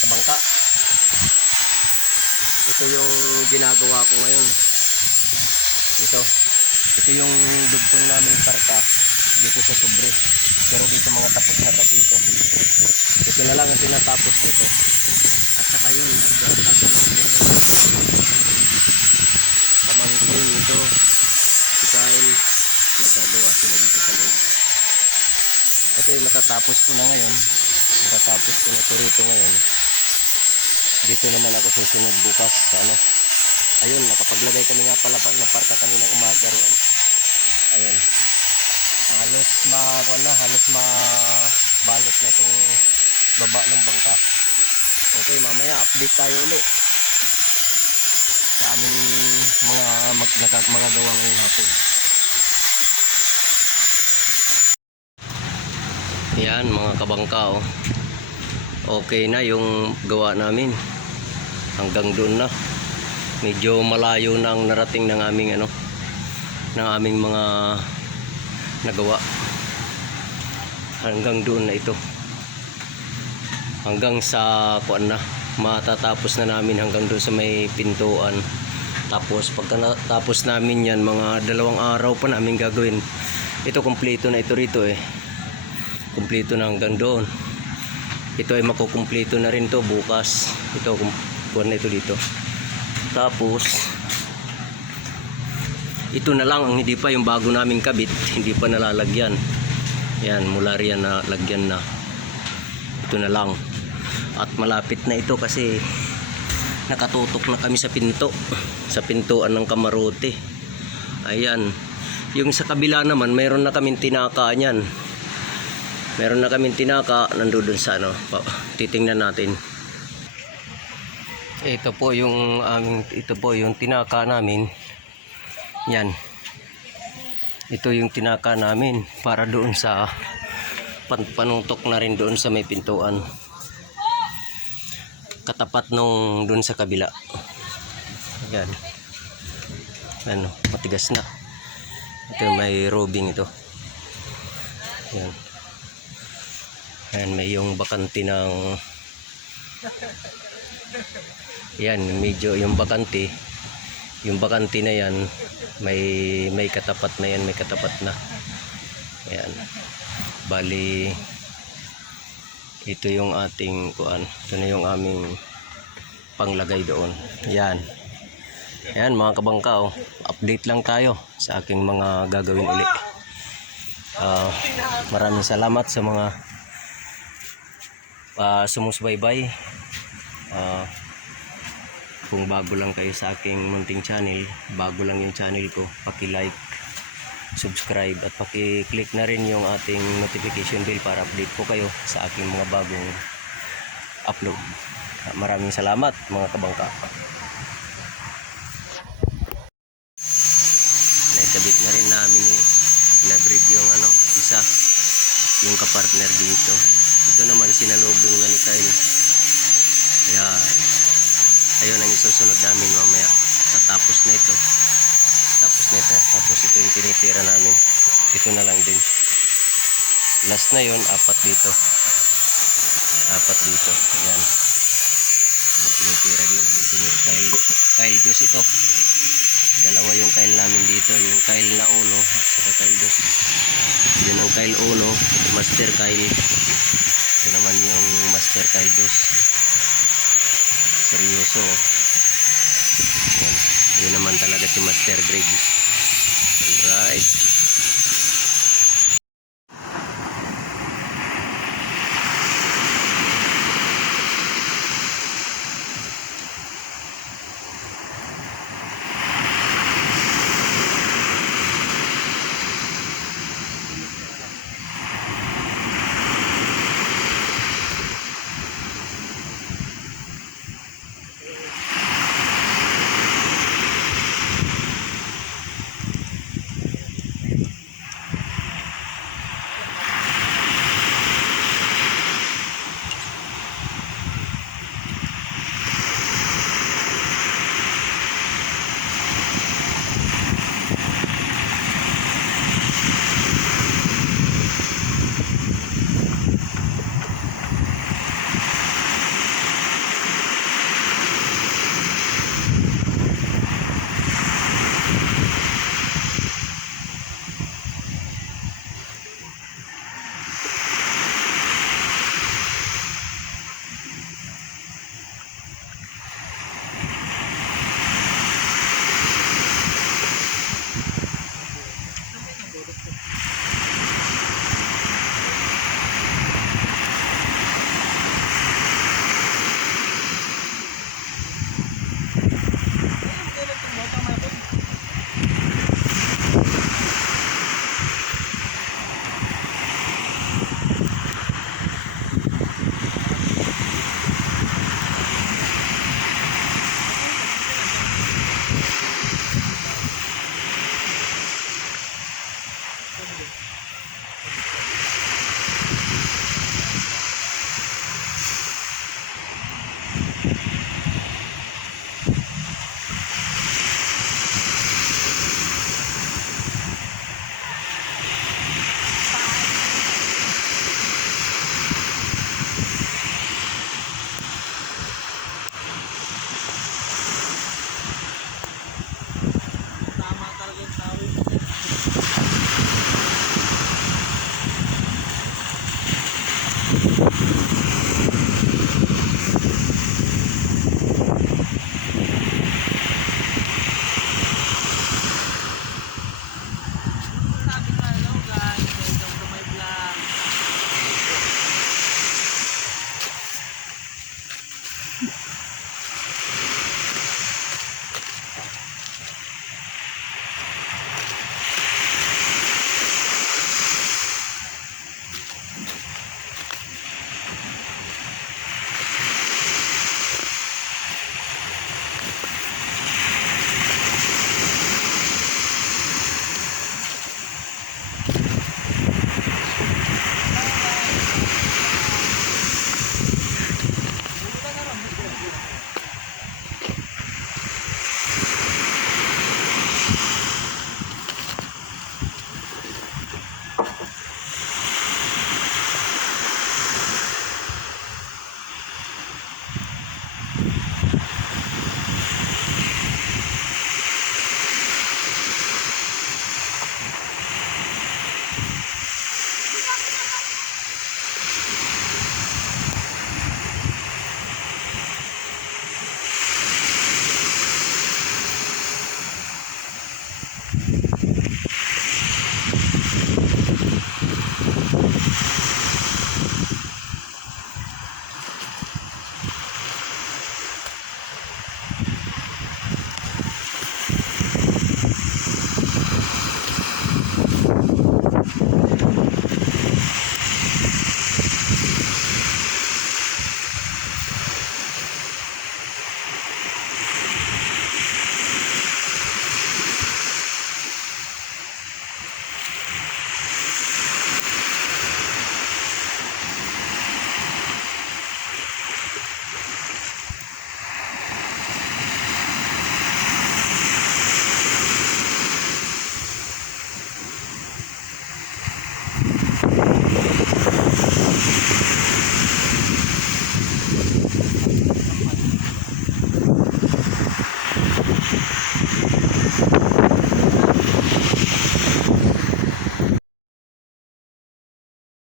kabangka. Ito yung ginagawa ko ngayon. Ito. Ito yung dugtong namin parka dito sa sobre. Pero dito mga tapos na kasi ito. Na lang ang tinatapos nito. At saka yun, nagsasalong din pamangkin ito. Si Kyle, nagagawa sila dito sa loob. Ito yung matatapos ko na ngayon. Matatapos ko na ito rito ngayon. Dito naman ako susunod bukas sa ano. Ayun, nakapaglagay kami nga pala pag naparka kaninang umaga roon. Ayun. Halos ma, na, halos ma balot na itong baba ng bangka. Okay, mamaya update tayo ulit sa aming mga mag, nagag, mga gawa ngayong hapon. Yan mga kabangka oh. Okay na yung gawa namin. Hanggang doon na. Medyo malayo na ang narating ng aming ano ng aming mga nagawa. Hanggang doon na ito. Hanggang sa kuan na matatapos na namin hanggang doon sa may pintuan. Tapos pagka natapos namin yan mga dalawang araw pa namin gagawin. Ito kompleto na ito rito eh kumpleto na hanggang doon ito ay makukumpleto na rin to bukas ito kum- kuwan na ito dito. Tapos ito na lang ang hindi pa yung bago naming kabit. Hindi pa nalalagyan. Yan mula riyan na lagyan na. Ito na lang. At malapit na ito kasi nakatutok na kami sa pinto. Sa pintuan ng kamarote. Ayan. Yung sa kabila naman mayroon na kaming tinaka niyan. Meron na kaming tinaka. Nandoon sa ano. Titingnan natin. Ito po yung aming ito po yung tinaka namin. Yan. Ito yung tinaka namin para doon sa pan panutok na rin doon sa may pintuan. Katapat nung doon sa kabila. Yan. Ano, matigas na. Ito may robing ito. Yan. Ayan, may yung bakante ng Yan, medyo yung bakante yung bakante na yan may may katapat na yan, may katapat na. Ayan. Bali ito yung ating kuan. Ito na yung aming panglagay doon. Yan. Ayan mga kabangka, oh. update lang tayo sa aking mga gagawin uli. Ah, maraming salamat sa mga uh, sumusubaybay Ah, kung bago lang kayo sa aking munting channel bago lang yung channel ko paki-like subscribe at paki-click na rin yung ating notification bell para update po kayo sa aking mga bagong upload. Ah, maraming salamat mga kabangka. Naikabit na rin namin nag-rig yung ano isa yung kapartner dito. Ito naman sinalubong na ni Kyle yan. Ayun ang isusunod namin mamaya. Tatapos na ito. Tapos na ito. Tapos ito yung tinitira namin. Ito na lang din. Last na yon apat dito. Apat dito. Yan. Tinitira din. Kyle, Kyle dos ito. Dalawa yung Kyle namin dito. Yung Kyle na uno at saka Kyle dos yun ang Kyle uno Master Kyle ito naman yung Master Kyle dos seryoso. Yan. Yun naman talaga si Master Grade